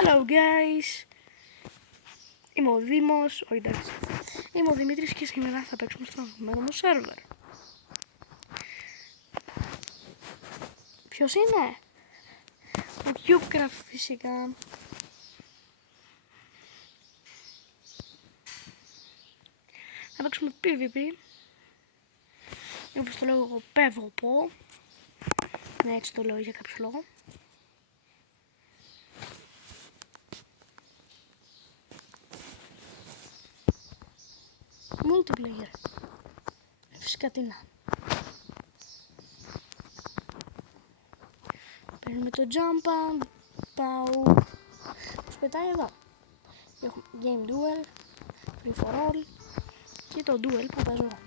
Hello guys! Είμαι ο Δήμος, όχι εντάξει. Είμαι ο Δημήτρης και σήμερα θα παίξουμε στο αγαπημένο μου σερβερ. Ποιος είναι? Ο CubeCraft φυσικά. Θα παίξουμε PvP. Όπως το λέω εγώ, PvP. Ναι, έτσι το λέω για κάποιο λόγο. Multiplayer. Φυσικά τι να. Παίρνουμε το jump, πάω. Τους πετάει εδώ. Έχουμε game duel, free for all και το duel που παίζω εγώ.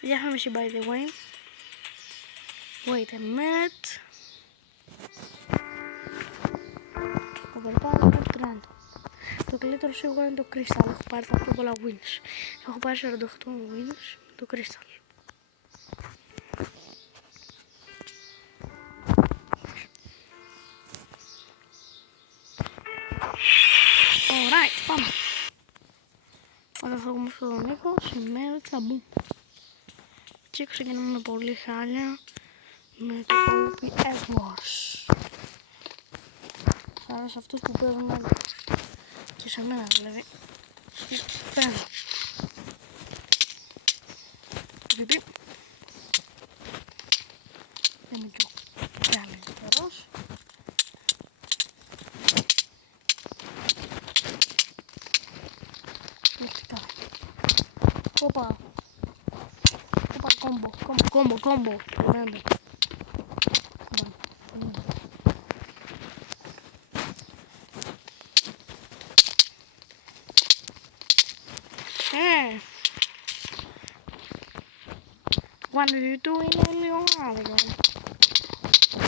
Διαφήμιση by the way. Wait a minute. Overpower το Grand. Το καλύτερο σίγουρα είναι το Crystal. Έχω πάρει τα πιο πολλά wins. Έχω πάρει 48 wins το Crystal. Alright, πάμε. Όταν θα βγούμε στον Νίκο, σημαίνει ότι θα μπούμε. Και ξεκινάμε με πολύ χάλια με το OPS Wars. Άρα σε αυτούς που παίζουν και σε μένα δηλαδή. Παίζω. PvP. Είμαι και ο καλύτερος. Λεπτικά. Όπα. Όπα, κόμπο. Περιμένετε. What are you doing, Leonardo?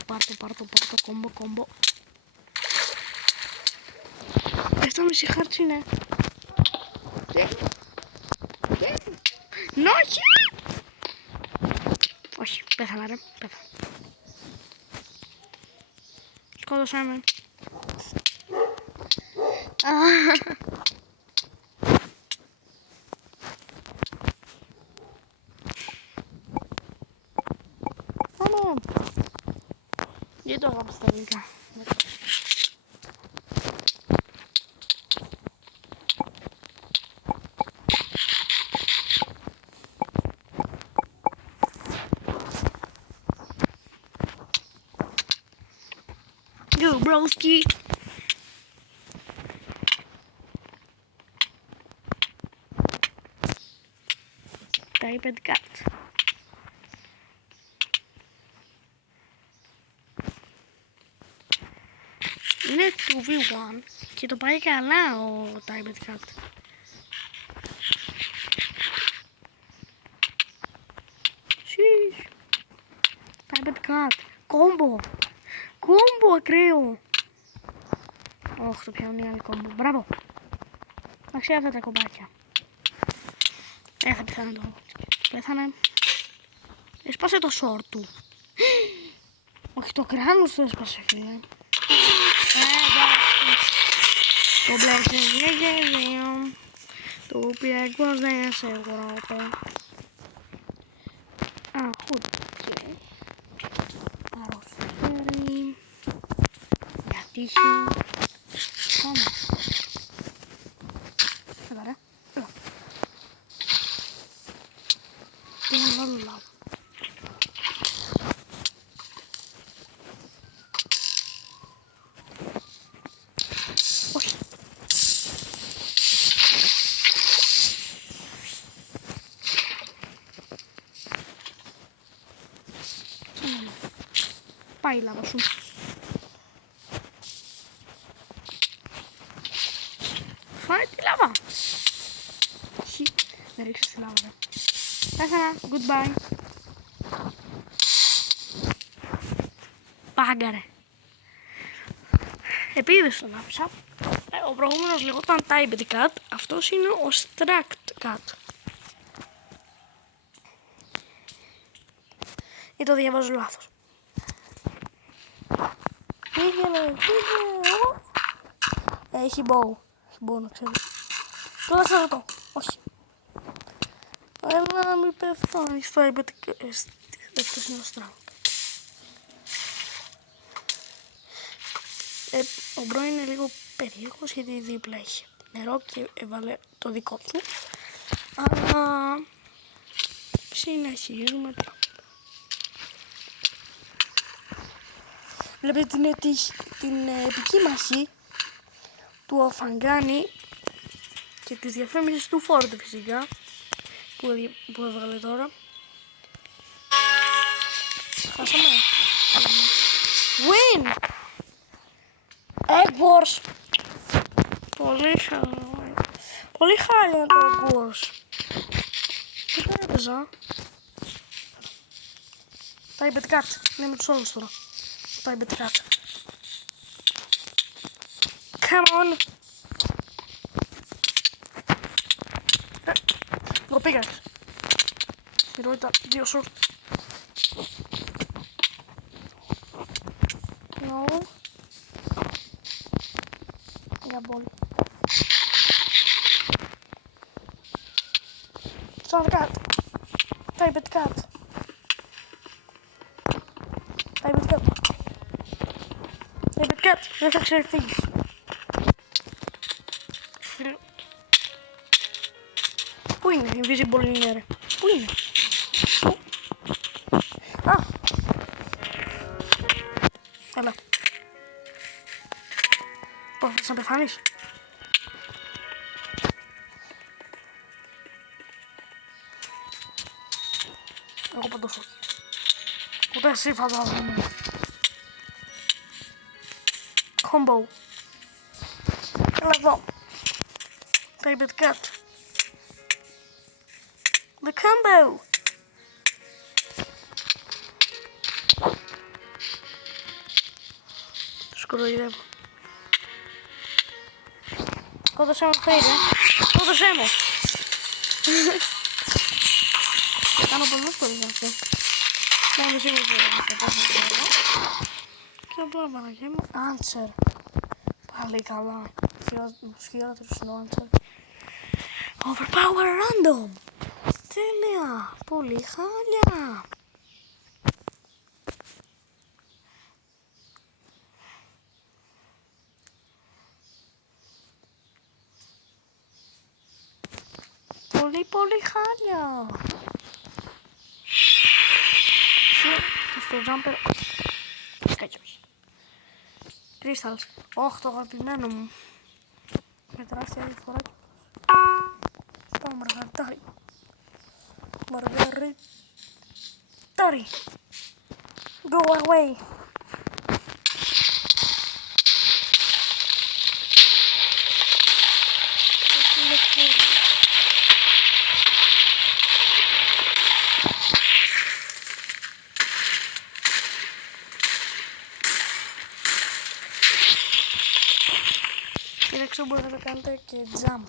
Πάρτο, κόμπο. Esta μισή χάρτς είναι. Όχι! Όχι, πέθανα ρε, πέθανα. Σκότωσα με. Γιατί το έγραψα στα αγγλικά. Go broski! Τα είπε κάτι. Είναι 2v1 και το πάει καλά ο Typed Cat. Typed Cat. Κόμπο ακραίο. Όχι, το πιάνουν οι άλλοι κόμπο. Μπράβο. Να ξέρω αυτά τα κομπάκια. Θα πεθάνε το. Πέθανε. Έσπασε το σόρ του. Όχι, το κράνος του έσπασε, φίλε. Το μπλέκι είναι δύο, το οποίο εκβάζει σε Ευρώπη. Αχούτσε. Αρρωστήρι. Για τύχη. Πάμε. Έλα ρε. Έλα. Πήγαν όλο λάβο. Πάει η λάβα σου. Φάει τη λάβα. Δεν ρίξες τη λάβα ρε. Πέθανα. Goodbye. Πάγκαρε. Επίδες τον άφησα. Ο προηγούμενος λεγόταν Typed Cat. Αυτός είναι ο Struct Cat. Ή το διαβάζω λάθος. Έχει bow. Έχει bow να ξέρεις. Τώρα θα ρωτώ. Όχι. Έλα να μην πεθάνει στο υπετικό. Αυτό είναι ο στράβο. Ο Μπρο είναι λίγο περίεργος γιατί δίπλα έχει νερό και έβαλε το δικό του. Αλλά συνεχίζουμε τώρα. Βλέπετε την επική μαχή του Αφαγκάνη και τις διαφήμισεις του Φόρντ φυσικά που έβγαλε τώρα. Χάσαμε. Win! Egg Wars! Πολύ χάλια το Egg Wars. Τι θα έπαιζα? Τα είπε κάτι. Είναι με τους όλους τώρα. Τα είπε κάτι. Come on! Το πήγα. Χειρότητα, 2 short. No. Για μπολ. Σαν κάτω. Τα είπε κάτι. Τα είπε κάτι. Τα είπε κάτι. Δεν θα ξεφύγεις. Πού είναι η invisible είναι ρε? Πού είναι? Α! Έλα. Πώς, θα πεθάνεις? Εγώ παντός όχι. Ούτε εσύ φαντάζομαι. Combo. Έλα εδώ. Τα είπε κάτι. The combo! Σκουροϊδεύω. Κόδωσέ μου φρέιδε. Κόδωσέ μου! Θα κάνω πολλούς φορές αυτό. Θα είμαι σίγουρος ότι θα πάθω τώρα. Και απλά παραγγέλνω. Answer. Πάλι καλά. Τους χειρότερους είναι ο Answer. Overpower random! Τέλεια! Πολύ χάλια! Πολύ χάλια! Στο jumper... Σκάκι όχι. Crystals. Όχι, το αγαπημένο μου. Με τεράστια διαφορά. Πάμε μαργαριτάρι. Μαργαριτάρι. Go away. Κοίταξε, μπορείτε να κάνετε και jump από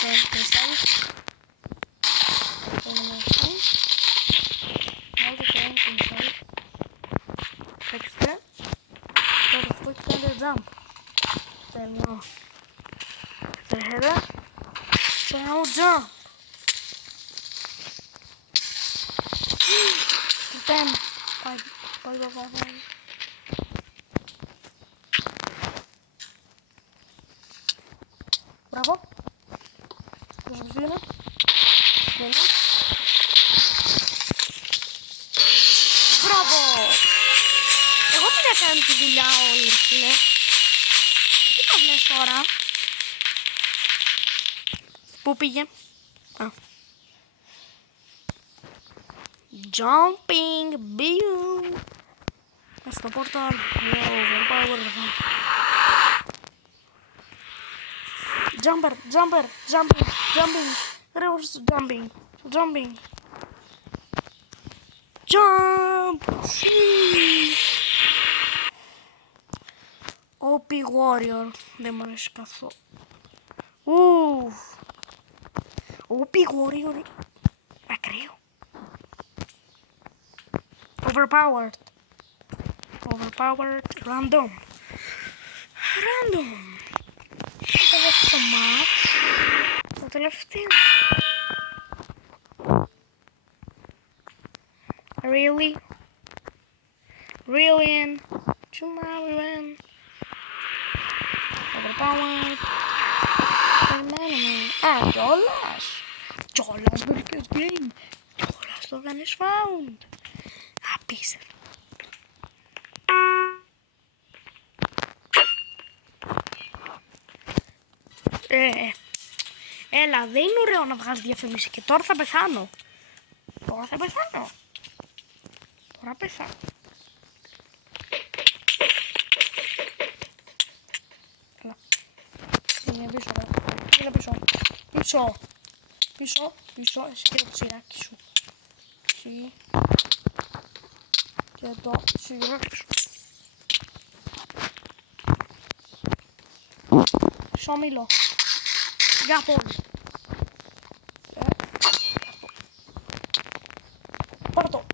το κρυστάλλι. Βάλτε το ένα κρυστάλλι. Παίξτε. Τώρα αυτό και κάνετε jump. Τέλειο. Τρέχετε. Κάνω jump. Κοιτάμε. Πάει. Μπράβο. Προσβησίνα. Μπράβο. Εγώ τι να κάνω τη δουλειά όλη, φίλε. Τι το λες τώρα? Πού πήγε? Α. Jumping. Biu. Στο πόρταλ. Overpower. Jumping. Ρεύος jumping. Jump. OP Warrior. Δεν μου αρέσει καθόλου. OP Warrior. Ακραίο. Overpowered. Overpowered. Random. Θα δώσω το max. Το τελευταίο. Really? Tomorrow. Overpowered. Κιόλας Burgers Game. Κιόλας το Vanish Found. Απίστευτο. Έλα, δεν είναι ωραίο να βγάζει διαφήμιση και τώρα θα πεθάνω. Τώρα πεθάνω. Έλα. Είναι πίσω. Εσύ και το τσιράκι σου. Εσύ και το τσιράκι σου. Σόμιλο. Για πόλη. Πάρε το.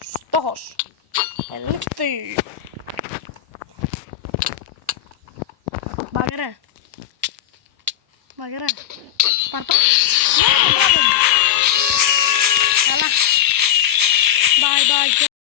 Στόχος. Ελήφθη. Μπάγκερε. Πάρ' το. Μπράβο μου. Καλά. Bye.